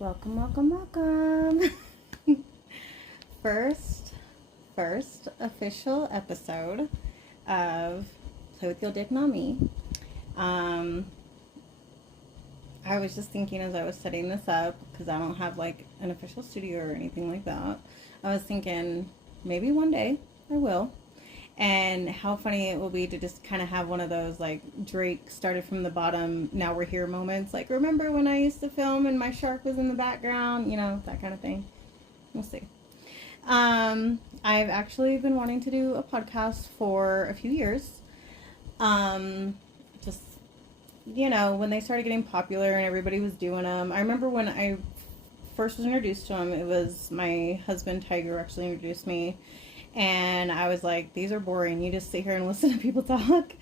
Welcome, welcome, welcome. first, first official episode of Play With Your Dick, Not Me. I was just thinking as I was setting this up, because I don't have like an official studio or anything like that. I was thinking maybe one day I will. And how funny it will be to just kind of have one of those like Drake started from the bottom, now we're here moments. Like, remember when I used to film and my shark was in the background? You know, that kind of thing. We'll see. I've actually been wanting to do a podcast for a few years. Just, you know, when they started getting popular and everybody was doing them. I remember when I first was introduced to them, it was my husband, Tiger, actually introduced me. And I was like, these are boring. You just sit here and listen to people talk.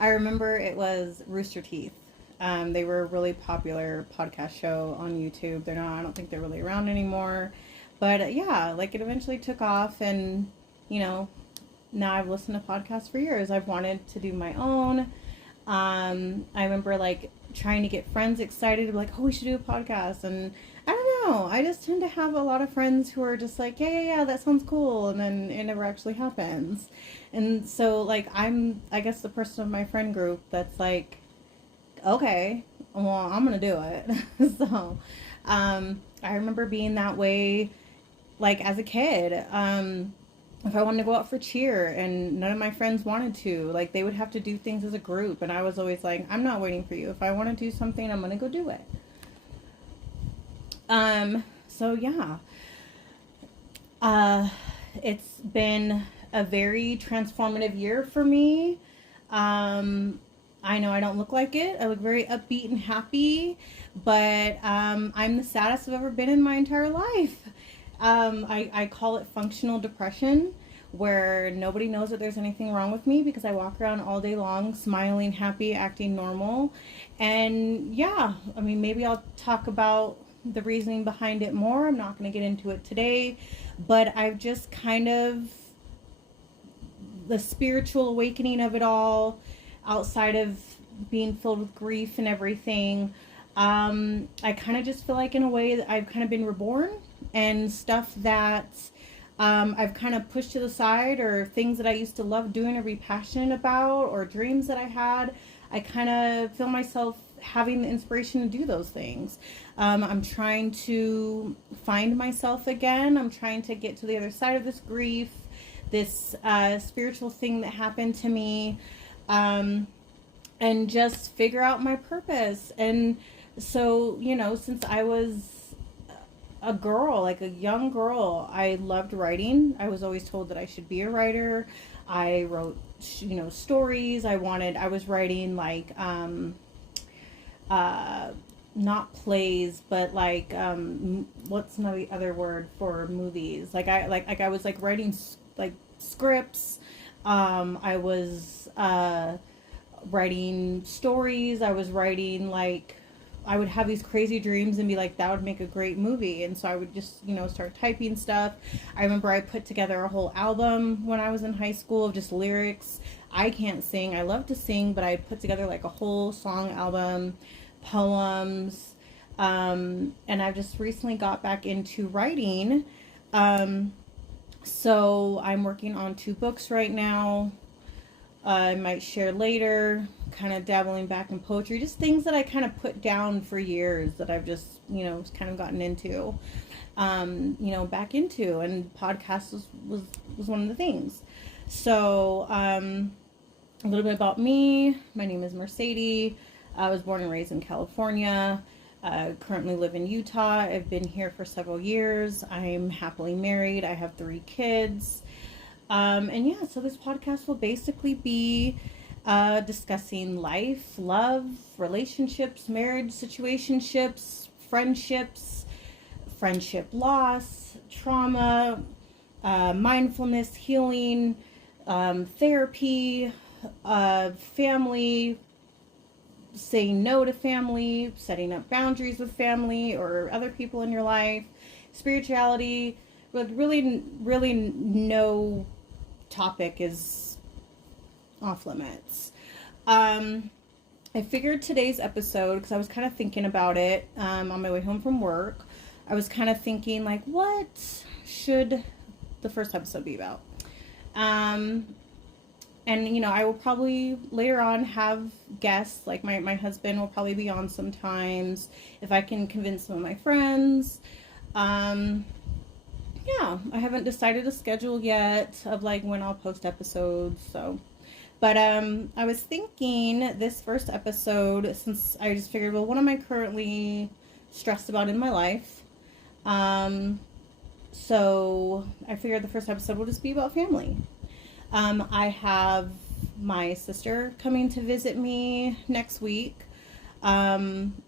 I remember it was Rooster Teeth. They were a really popular podcast show on YouTube. They're not, I don't think they're really around anymore. But yeah, like it eventually took off and, you know, now I've listened to podcasts for years. I've wanted to do my own. I remember like trying to get friends excited, like, oh, we should do a podcast. And I don't know, I just tend to have a lot of friends who are just like, yeah, that sounds cool. And then it never actually happens. And so like, I guess the person of my friend group that's like, okay, well, I'm going to do it. So, I remember being that way, like as a kid, if I wanted to go out for cheer and none of my friends wanted to, like they would have to do things as a group. And I was always like, I'm not waiting for you. If I want to do something, I'm going to go do it. So yeah, it's been a very transformative year for me. I know I don't look like it. I look very upbeat and happy, but, I'm the saddest I've ever been in my entire life. I call it functional depression, where nobody knows that there's anything wrong with me because I walk around all day long smiling, happy, acting normal. And yeah, I mean, maybe I'll talk about the reasoning behind it more. I'm not going to get into it today, but I've just kind of, the spiritual awakening of it all, outside of being filled with grief and everything, I kind of just feel like in a way that I've kind of been reborn, and stuff that I've kind of pushed to the side, or things that I used to love doing or be passionate about, or dreams that I had, I kind of feel myself having the inspiration to do those things. I'm trying to find myself again. I'm trying to get to the other side of this grief, this spiritual thing that happened to me, and just figure out my purpose. And so, you know, since I was a girl, like a young girl, I loved writing. I was always told that I should be a writer. I wrote, you know, stories. I was writing like, not plays, but like, what's the other word for movies? Like I was like writing like scripts. I was, writing stories. I was writing like, I would have these crazy dreams and be like, that would make a great movie. And so I would just, you know, start typing stuff. I remember I put together a whole album when I was in high school of just lyrics. I can't sing. I love to sing, but I put together like a whole song album, poems. And I've just recently got back into writing. So I'm working on 2 books right now. I might share later, kind of dabbling back in poetry, just things that I kind of put down for years that I've just, you know, kind of gotten into, you know, back into, and podcasts was one of the things. So, a little bit about me. My name is Mercedes. I was born and raised in California. Currently live in Utah. I've been here for several years. I'm happily married. I have 3 kids. And yeah, so this podcast will basically be discussing life, love, relationships, marriage situationships, friendships, friendship loss, trauma, mindfulness, healing, therapy, family, saying no to family, setting up boundaries with family or other people in your life, spirituality. But really no topic is off limits. I figured today's episode, because I was kind of thinking about it on my way home from work, I was kind of thinking, like, what should the first episode be about? And, you know, I will probably later on have guests, like my husband will probably be on sometimes if I can convince some of my friends. Um, yeah, I haven't decided a schedule yet of like when I'll post episodes, so. But I was thinking this first episode, since I just figured, well, what am I currently stressed about in my life? Um, so I figured the first episode will just be about family. I have my sister coming to visit me next week. Um,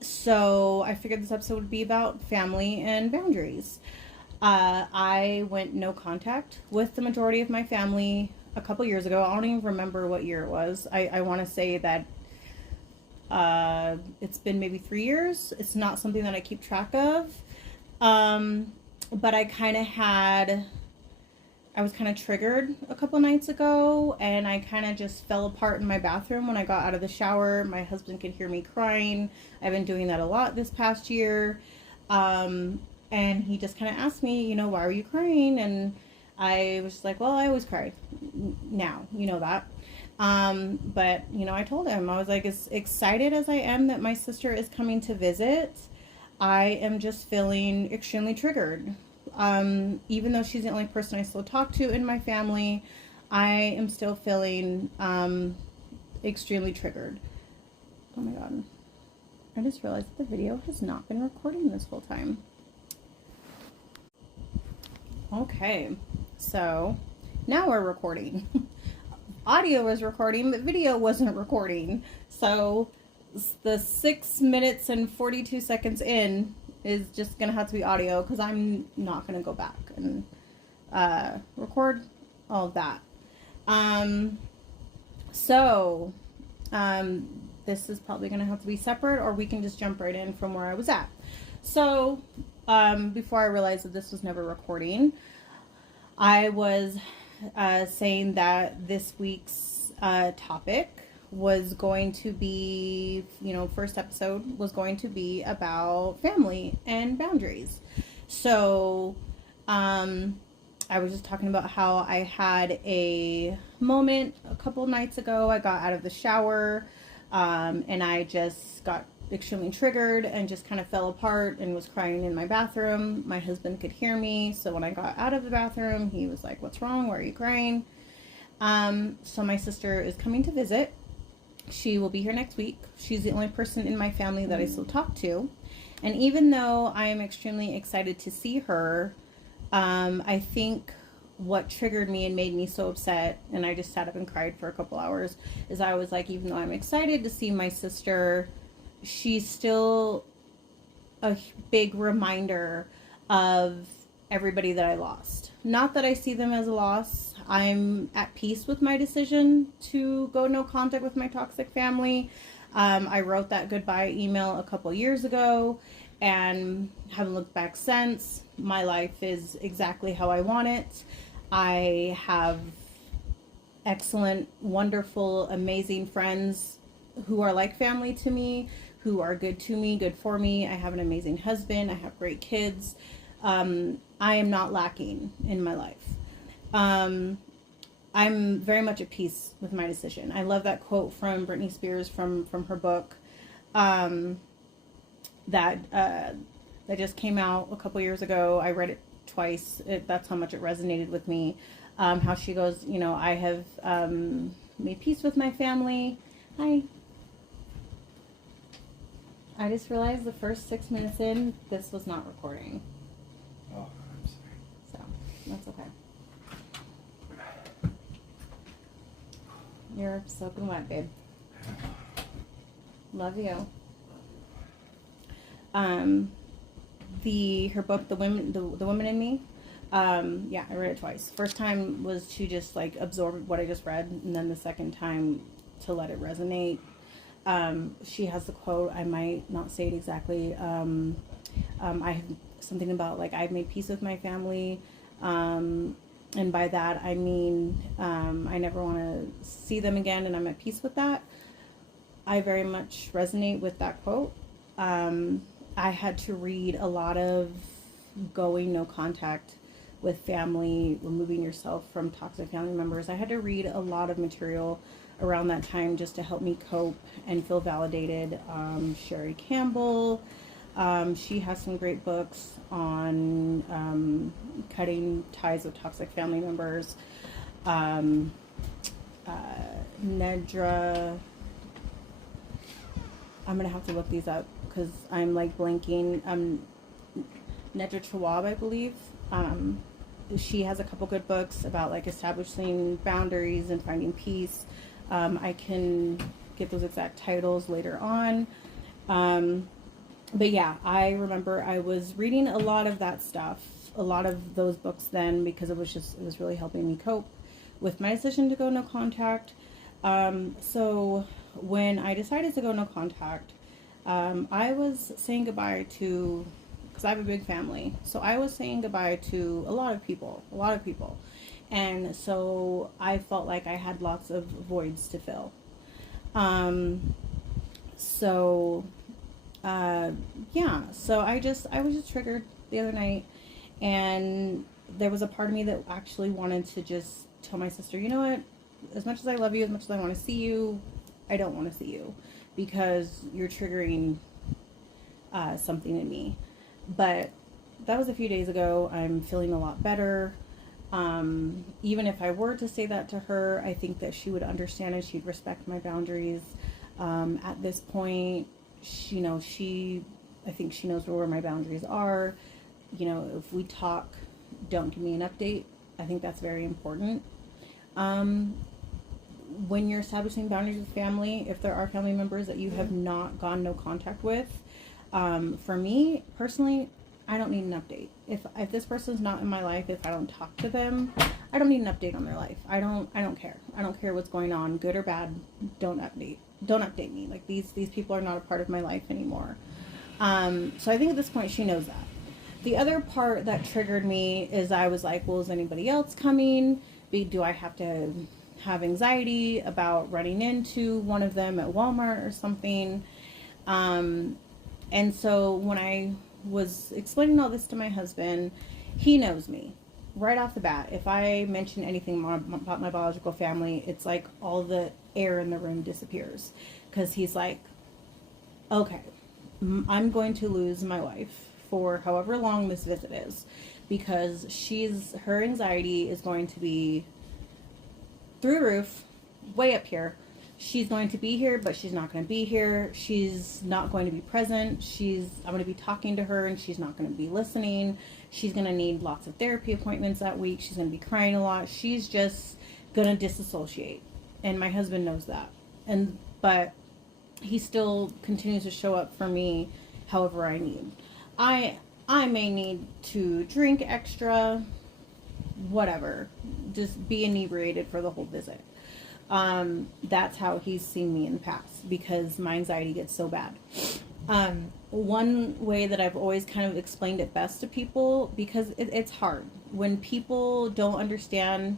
so I figured this episode would be about family and boundaries. I went no contact with the majority of my family a couple years ago. I don't even remember what year it was. I want to say that it's been maybe 3 years. It's not something that I keep track of. But I was kind of triggered a couple nights ago, and I kind of just fell apart in my bathroom when I got out of the shower. My husband could hear me crying. I've been doing that a lot this past year. And he just kind of asked me, you know, why were you crying? And I was just like, well, I always cry now, you know that. But, you know, I told him, I was like, as excited as I am that my sister is coming to visit, I am just feeling extremely triggered. Even though she's the only person I still talk to in my family, I am still feeling extremely triggered. Oh my God. I just realized that the video has not been recording this whole time. Okay, so now we're recording. Audio was recording, but video wasn't recording. So the 6 minutes and 42 seconds in is just gonna have to be audio because I'm not gonna go back and record all of that. This is probably gonna have to be separate, or we can just jump right in from where I was at. So before I realized that this was never recording, I was saying that this week's topic was going to be, you know, first episode was going to be about family and boundaries. So I was just talking about how I had a moment a couple nights ago. I got out of the shower and I just got extremely triggered and just kind of fell apart and was crying in my bathroom. My husband could hear me, so when I got out of the bathroom, he was like, what's wrong? Why are you crying? So my sister is coming to visit. She will be here next week. She's the only person in my family that I still talk to. And even though I am extremely excited to see her, I think what triggered me and made me so upset, and I just sat up and cried for a couple hours, is I was like, even though I'm excited to see my sister, she's still a big reminder of everybody that I lost. Not that I see them as a loss. I'm at peace with my decision to go no contact with my toxic family. I wrote that goodbye email a couple years ago and haven't looked back since. My life is exactly how I want it. I have excellent, wonderful, amazing friends who are like family to me, who are good to me, good for me. I have an amazing husband. I have great kids. I am not lacking in my life. I'm very much at peace with my decision. I love that quote from Britney Spears from her book that just came out a couple years ago. I read it twice. That's how much it resonated with me. How she goes, you know, I have made peace with my family. I just realized the first 6 minutes in, this was not recording. Oh, I'm sorry. So, that's okay. You're soaking wet, babe. Love you. Her book, The Women in Me. Yeah, I read it twice. First time was to just like absorb what I just read, and then the second time to let it resonate. She has the quote, I might not say it exactly. I have something about like, I've made peace with my family. And by that, I mean, I never want to see them again, and I'm at peace with that. I very much resonate with that quote. I had to read a lot of going no contact with family, removing yourself from toxic family members. I had to read a lot of material around that time just to help me cope and feel validated. Sherry Campbell, she has some great books on cutting ties with toxic family members. Um, uh, Nedra, I'm gonna have to look these up because I'm like blanking. Nedra Chawab, I believe. Um, she has a couple good books about like establishing boundaries and finding peace. I can get those exact titles later on. But yeah, I remember I was reading a lot of that stuff, a lot of those books then because it was really helping me cope with my decision to go no contact. So when I decided to go no contact, I was saying goodbye to, because I have a big family, so I was saying goodbye to a lot of people, and so I felt like I had lots of voids to fill. Um, so yeah, so I was just triggered the other night, and there was a part of me that actually wanted to just tell my sister, you know what, as much as I love you, as much as I want to see you, I don't want to see you because you're triggering something in me. But that was a few days ago. I'm feeling a lot better. Even if I were to say that to her, I think that she would understand and she'd respect my boundaries. At this point, I think she knows where my boundaries are. If we talk, don't give me an update. I think that's very important. When you're establishing boundaries with family, if there are family members that you have not gone no contact with, for me personally, I don't need an update. If this person's not in my life, if I don't talk to them, I don't need an update on their life. I don't care. I don't care what's going on, good or bad. Don't update me. Like these people are not a part of my life anymore. So I think at this point she knows that. The other part that triggered me is I was like, well, is anybody else coming? Do I have to have anxiety about running into one of them at Walmart or something? And so when I was explaining all this to my husband, he knows me right off the bat. If I mention anything about my biological family, it's like all the air in the room disappears because he's like, okay, I'm going to lose my wife for however long this visit is because her anxiety is going to be through the roof, way up here. She's going to be here, but she's not going to be here. She's not going to be present. I'm going to be talking to her and she's not going to be listening. She's going to need lots of therapy appointments that week. She's going to be crying a lot. She's just going to disassociate. And my husband knows that. But he still continues to show up for me however I need. I may need to drink extra, whatever. Just be inebriated for the whole visit. That's how he's seen me in the past because my anxiety gets so bad. One way that I've always kind of explained it best to people, because it's hard when people don't understand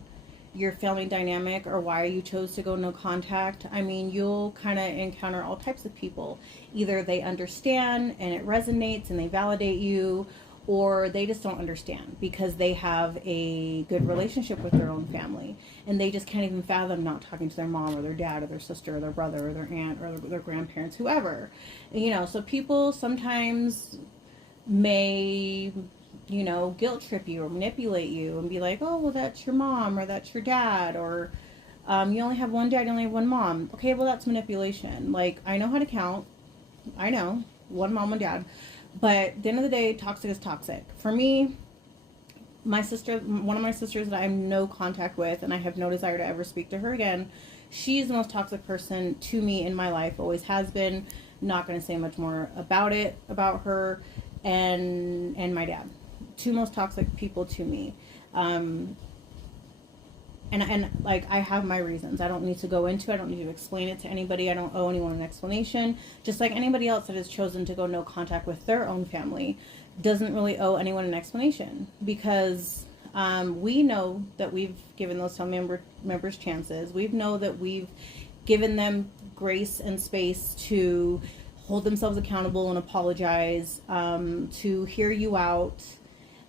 your family dynamic or why you chose to go no contact. I mean, you'll kind of encounter all types of people. Either they understand and it resonates and they validate you, or they just don't understand because they have a good relationship with their own family and they just can't even fathom not talking to their mom or their dad or their sister or their brother or their aunt or their grandparents, whoever. So people sometimes may, guilt trip you or manipulate you and be like, oh, well, that's your mom or that's your dad, or you only have one dad, you only have one mom. Okay, well, that's manipulation. Like, I know how to count. I know. One mom, one dad. But at the end of the day, toxic is toxic. For me, one of my sisters that I have no contact with and I have no desire to ever speak to her again, she's the most toxic person to me in my life, always has been. Not going to say much more about her, and my dad. Two most toxic people to me. And like, I have my reasons. I don't need to go into. I don't need to explain it to anybody. I don't owe anyone an explanation. Just like anybody else that has chosen to go no contact with their own family doesn't really owe anyone an explanation, because we know that we've given those family members chances. We know that we've given them grace and space to hold themselves accountable and apologize, to hear you out,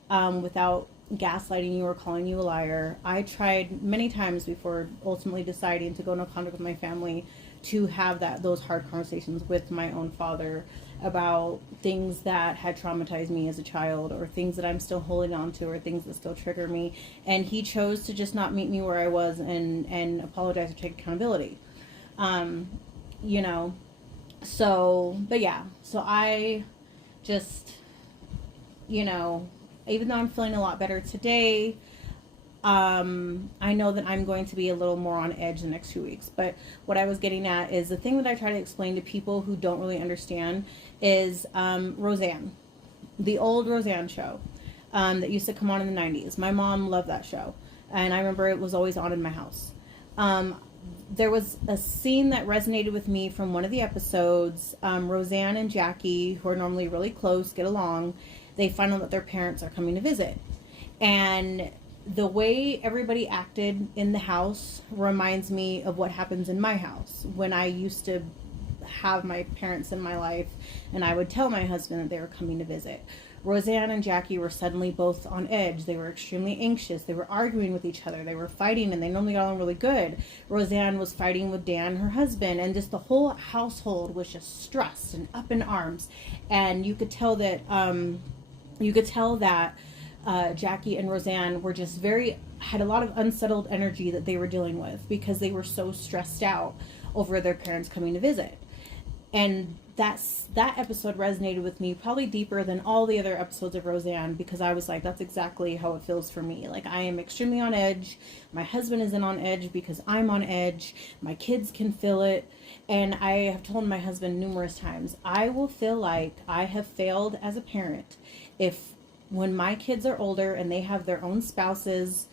without gaslighting you or calling you a liar. I tried many times before ultimately deciding to go no contact with my family to have those hard conversations with my own father about things that had traumatized me as a child, or things that I'm still holding on to, or things that still trigger me. And he chose to just not meet me where I was and apologize or take accountability. Um, you know, so, but yeah, so I just, you know, even though I'm feeling a lot better today, I know that I'm going to be a little more on edge the next 2 weeks. But what I was getting at is the thing that I try to explain to people who don't really understand is Roseanne, the old Roseanne show, that used to come on in the 90s. My mom loved that show, and I remember it was always on in my house. There was a scene that resonated with me from one of the episodes. Roseanne and Jackie, who are normally really close, get along. They find out that their parents are coming to visit. And the way everybody acted in the house reminds me of what happens in my house when I used to have my parents in my life, and I would tell my husband that they were coming to visit. Roseanne and Jackie were suddenly both on edge. They were extremely anxious. They were arguing with each other. They were fighting, and they normally got along really good. Roseanne was fighting with Dan, her husband, and just the whole household was just stressed and up in arms. And you could tell that Jackie and Roseanne were just had a lot of unsettled energy that they were dealing with because they were so stressed out over their parents coming to visit. And that episode resonated with me probably deeper than all the other episodes of Roseanne, because I was like, that's exactly how it feels for me. Like, I am extremely on edge. My husband isn't on edge because I'm on edge. My kids can feel it. And I have told my husband numerous times, I will feel like I have failed as a parent if when my kids are older and they have their own spouses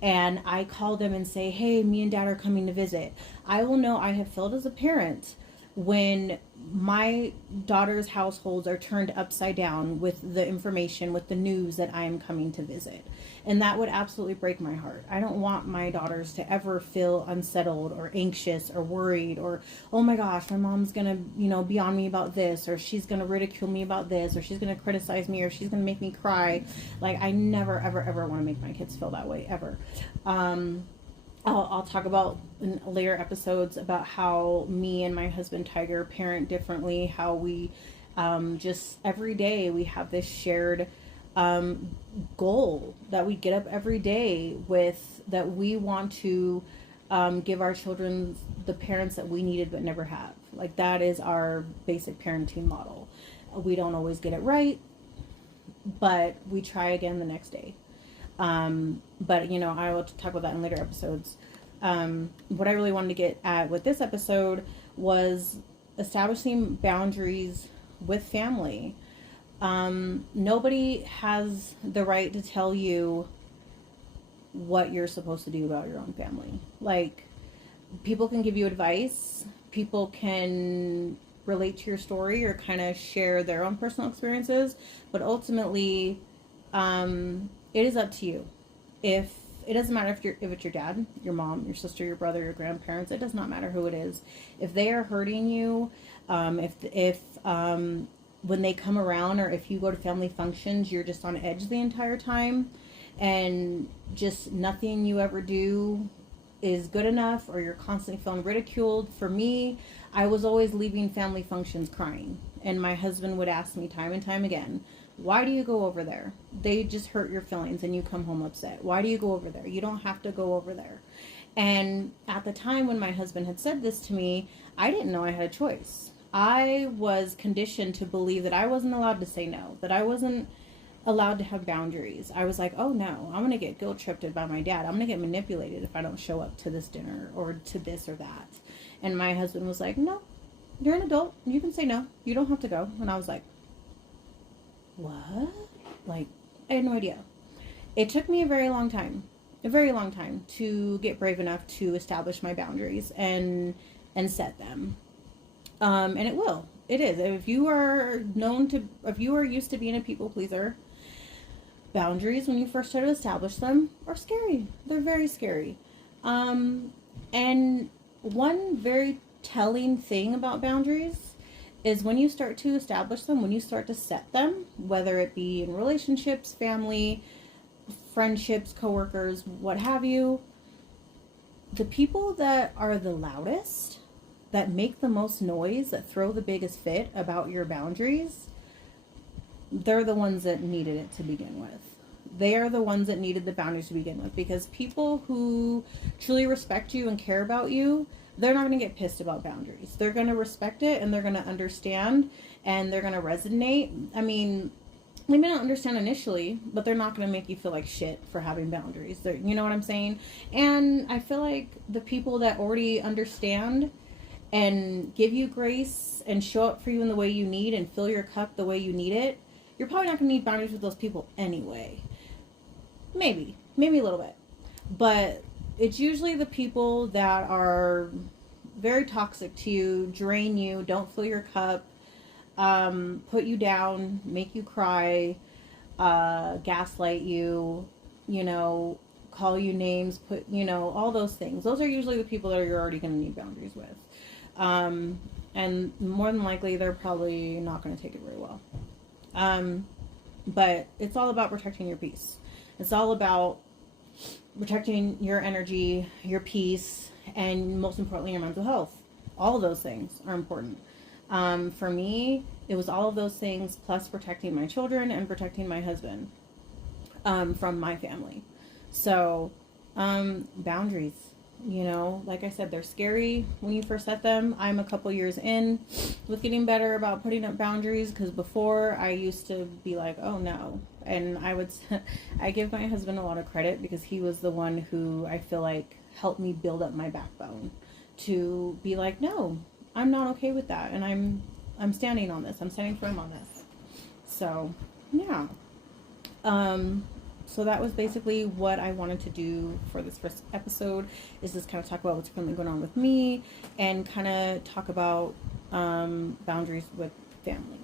and I call them and say, hey, me and dad are coming to visit, I will know I have failed as a parent when my daughter's households are turned upside down with the information, with the news that I am coming to visit. And that would absolutely break my heart. I don't want my daughters to ever feel unsettled or anxious or worried or, oh my gosh, my mom's gonna, be on me about this, or she's gonna ridicule me about this, or she's gonna criticize me, or she's gonna make me cry. Like, I never, ever, ever want to make my kids feel that way, ever. I'll talk about in later episodes about how me and my husband Tiger parent differently, how we just every day we have this shared goal that we get up every day with, that we want to give our children the parents that we needed but never have. Like, that is our basic parenting model. We don't always get it right, but we try again the next day. But I will talk about that in later episodes. What I really wanted to get at with this episode was establishing boundaries with family. Nobody has the right to tell you what you're supposed to do about your own family. Like, people can give you advice, people can relate to your story or kind of share their own personal experiences, but ultimately, it is up to you. If it doesn't matter if it's your dad, your mom, your sister, your brother, your grandparents, it does not matter who it is. If they are hurting you, if when they come around, or if you go to family functions, you're just on edge the entire time, and just nothing you ever do is good enough, or you're constantly feeling ridiculed. For me, I was always leaving family functions crying, and my husband would ask me time and time again, why do you go over there? They just hurt your feelings and you come home upset. Why do you go over there? You don't have to go over there. And at the time when my husband had said this to me, I didn't know I had a choice. I was conditioned to believe that I wasn't allowed to say no, that I wasn't allowed to have boundaries. I was like, oh no, I'm going to get guilt tripped by my dad. I'm going to get manipulated if I don't show up to this dinner or to this or that. And my husband was like, no, you're an adult. You can say no. You don't have to go. And I was like, what? Like, I had no idea. It took me a very long time to get brave enough to establish my boundaries and set them. And it is. If you are used to being a people pleaser, boundaries when you first start to establish them are scary. They're very scary. And one very telling thing about boundaries is when you start to establish them, when you start to set them, whether it be in relationships, family, friendships, coworkers, what have you, the people that are the loudest, that make the most noise, that throw the biggest fit about your boundaries, they're the ones that needed it to begin with. They are the ones that needed the boundaries to begin with, because people who truly respect you and care about you, they're not going to get pissed about boundaries. They're going to respect it, and they're going to understand, and they're going to resonate. I mean, they may not understand initially, but they're not going to make you feel like shit for having boundaries. You know what I'm saying? And I feel like the people that already understand and give you grace and show up for you in the way you need and fill your cup the way you need it, you're probably not going to need boundaries with those people anyway. Maybe a little bit. But it's usually the people that are very toxic to you, drain you, don't fill your cup, put you down, make you cry, gaslight you, you know, call you names, put, you know, all those things. Those are usually the people that you're already going to need boundaries with. And more than likely, they're probably not going to take it very well. But it's all about protecting your peace. It's all about protecting your energy, your peace, and most importantly, your mental health. All of those things are important. For me, it was all of those things plus protecting my children and protecting my husband from my family. So, boundaries, you know, like I said, they're scary when you first set them. I'm a couple years in with getting better about putting up boundaries, because before I used to be like, oh no. And I give my husband a lot of credit, because he was the one who I feel like helped me build up my backbone to be like, no, I'm not okay with that. And I'm standing on this. I'm standing firm on this. So, yeah. So that was basically what I wanted to do for this first episode, is just kind of talk about what's currently going on with me, and kind of talk about boundaries with family.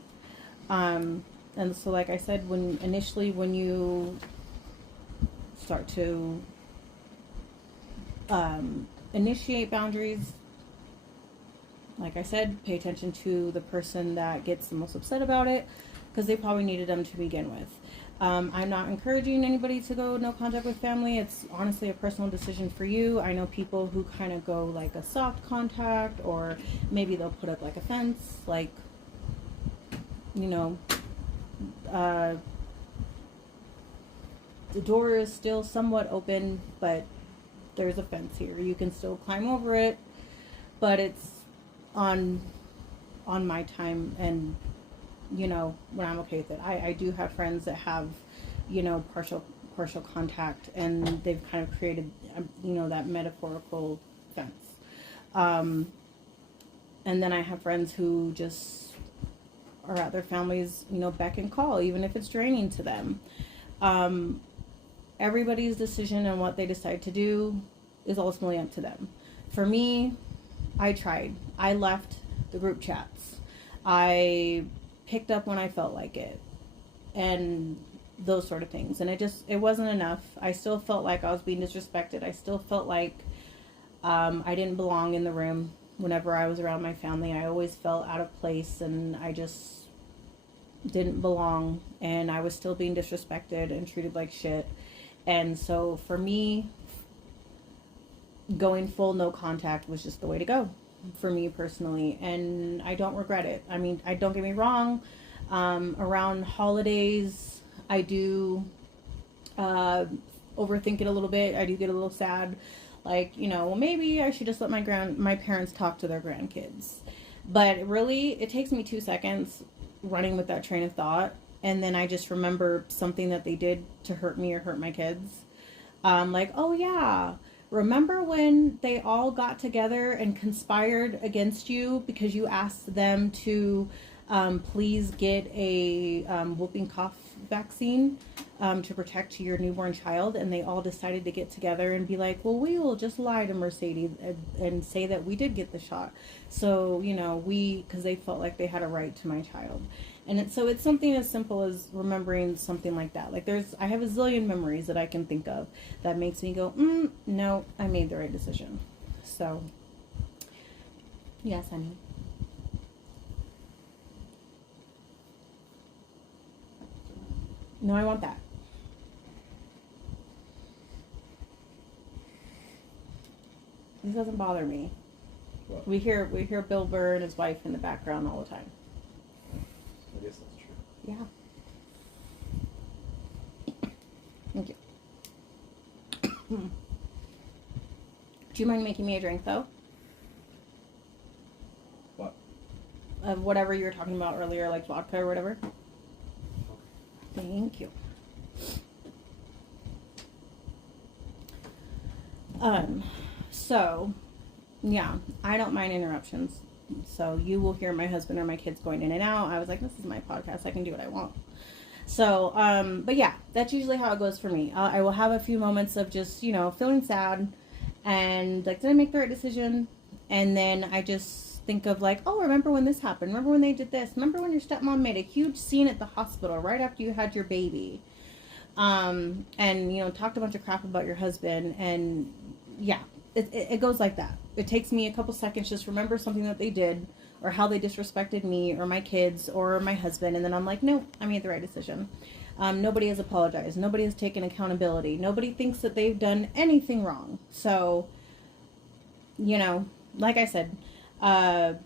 And so, like I said, when you start to initiate boundaries, like I said, pay attention to the person that gets the most upset about it, because they probably needed them to begin with. I'm not encouraging anybody to go no contact with family. It's honestly a personal decision for you. I know people who kind of go like a soft contact, or maybe they'll put up like a fence, like, you know, the door is still somewhat open, but there's a fence here. You can still climb over it, but it's on my time, and you know, when I'm okay with it. I do have friends that have, you know, partial contact, and they've kind of created, you know, that metaphorical fence. And then I have friends who just are at their family's, you know, beck and call, even if it's draining to them. Everybody's decision and what they decide to do is ultimately up to them. For me, I tried. I left the group chats. I picked up when I felt like it, and those sort of things. And it wasn't enough. I still felt like I was being disrespected. I still felt like I didn't belong in the room whenever I was around my family. I always felt out of place, and I just didn't belong, and I was still being disrespected and treated like shit. And so for me, going full no contact was just the way to go for me personally, and I don't regret it. I mean, don't get me wrong, around holidays I do overthink it a little bit. I do get a little sad, like, you know, well, maybe I should just let my parents talk to their grandkids. But really, it takes me 2 seconds running with that train of thought, and then I just remember something that they did to hurt me or hurt my kids. Like, oh yeah, remember when they all got together and conspired against you because you asked them to please get a whooping cough vaccine to protect your newborn child, and they all decided to get together and be like, well, we will just lie to Mercedes and say that we did get the shot. So, you know, because they felt like they had a right to my child. And it's something as simple as remembering something like that. Like I have a zillion memories that I can think of that makes me go, no, I made the right decision. So, yes, honey. No, I want that. This doesn't bother me. What? We hear Bill Burr and his wife in the background all the time. I guess that's true. Yeah. Thank you. Do you mind making me a drink though? What? Of whatever you were talking about earlier, like vodka or whatever. Okay. Thank you. So, yeah, I don't mind interruptions. So you will hear my husband or my kids going in and out. I was like, this is my podcast. I can do what I want. So, but yeah, that's usually how it goes for me. I will have a few moments of just, feeling sad and like, did I make the right decision? And then I just think of like, oh, remember when this happened? Remember when they did this? Remember when your stepmom made a huge scene at the hospital right after you had your baby? And, talked a bunch of crap about your husband. And yeah, it goes like that. It takes me a couple seconds just remember something that they did or how they disrespected me or my kids or my husband. And then I'm like, no, I made the right decision. Nobody has apologized. Nobody has taken accountability. Nobody thinks that they've done anything wrong. So, like I said, I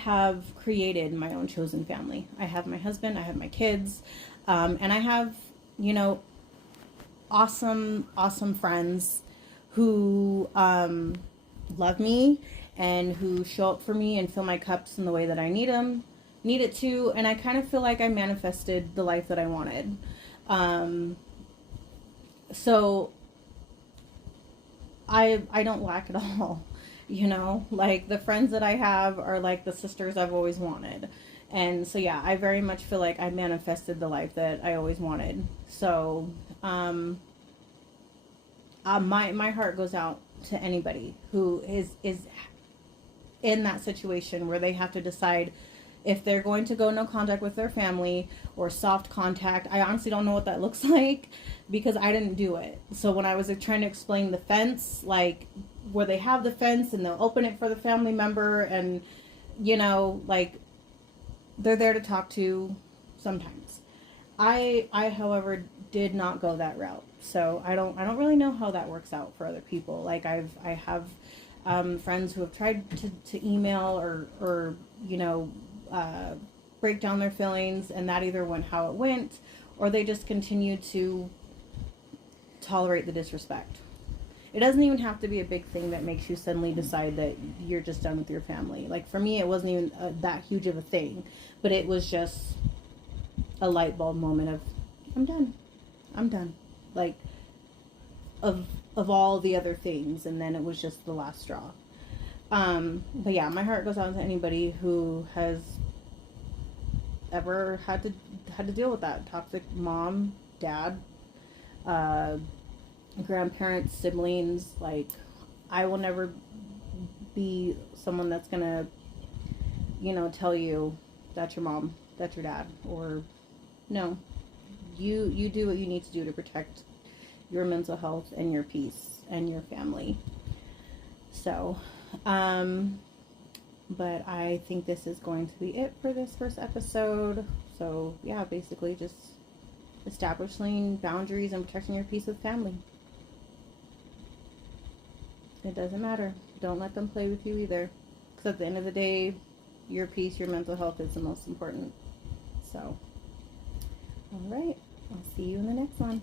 have created my own chosen family. I have my husband, I have my kids, and I have, awesome friends who love me and who show up for me and fill my cups in the way that I need it to. And I kind of feel like I manifested the life that I wanted. So I don't lack at all. Like the friends that I have are like the sisters I've always wanted. And so, yeah, I very much feel like I manifested the life that I always wanted. So, my heart goes out to anybody who is in that situation where they have to decide if they're going to go no contact with their family or soft contact. I honestly don't know what that looks like because I didn't do it. So when I was trying to explain the fence, like where they have the fence and they'll open it for the family member and, like they're there to talk to sometimes. I however did not go that route. So I don't really know how that works out for other people. Like I have friends who have tried to email or break down their feelings, and that either went how it went, or they just continue to tolerate the disrespect. It doesn't even have to be a big thing that makes you suddenly decide that you're just done with your family. Like for me, it wasn't even that huge of a thing, but it was just a light bulb moment of, I'm done. Like of all the other things, and then it was just the last straw. But yeah, my heart goes out to anybody who has ever had to deal with that toxic mom, dad, grandparents, siblings. Like I will never be someone that's gonna tell you that's your mom, that's your dad, or no, you do what you need to do to protect your mental health and your peace and your family. So but I think this is going to be it for this first episode. So yeah, basically just establishing boundaries and protecting your peace with family. It doesn't matter. Don't let them play with you either. Because at the end of the day, your peace, your mental health is the most important. So, alright. I'll see you in the next one.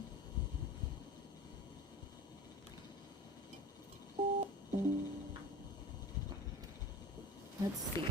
Let's see.